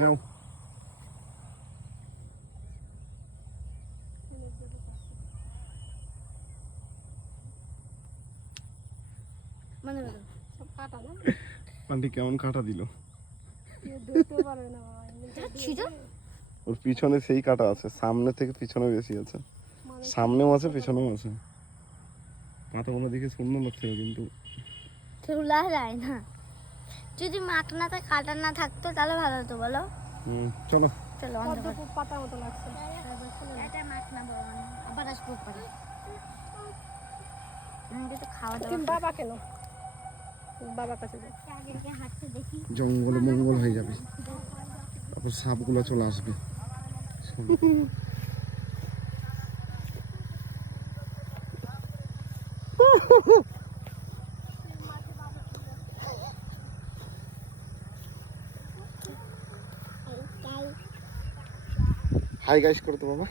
নাও মানে সব কাটা না আন্টি কেমন কাটা দিল ধরতে পারে না ওর পিছনে সেই কাটা আছে, সামনে থেকে পিছনে বেশি আছে, সামনেও আছে পিছনেও আছে। পাতাগুলো দেখে সুন্দর লাগছে কিন্তু তোলা যায় না। যদি মাখনাতে কাটা না থাকতো তাহলে ভালো হতো বলো। চলো চলো পাতা মতো লাগছে। এটা মাখনা বলো আবার আসবো পরে। তো খাওয়া দাওয়া তুমি বাবা কেন বাবা কাছে যাও। আগে হাঁটতে দেখি। জঙ্গলে মঙ্গল হয়ে যাবে, তারপর সাপগুলো চলে আসবে। হাই গাইস করো তো বাবা।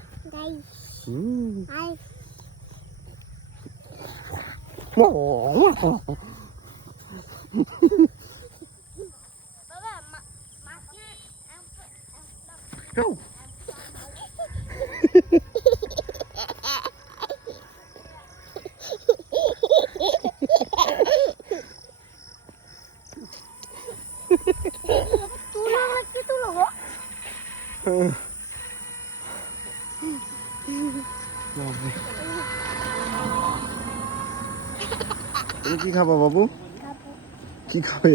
Go. তুমি কি খাবা বাবু? কি খাবে?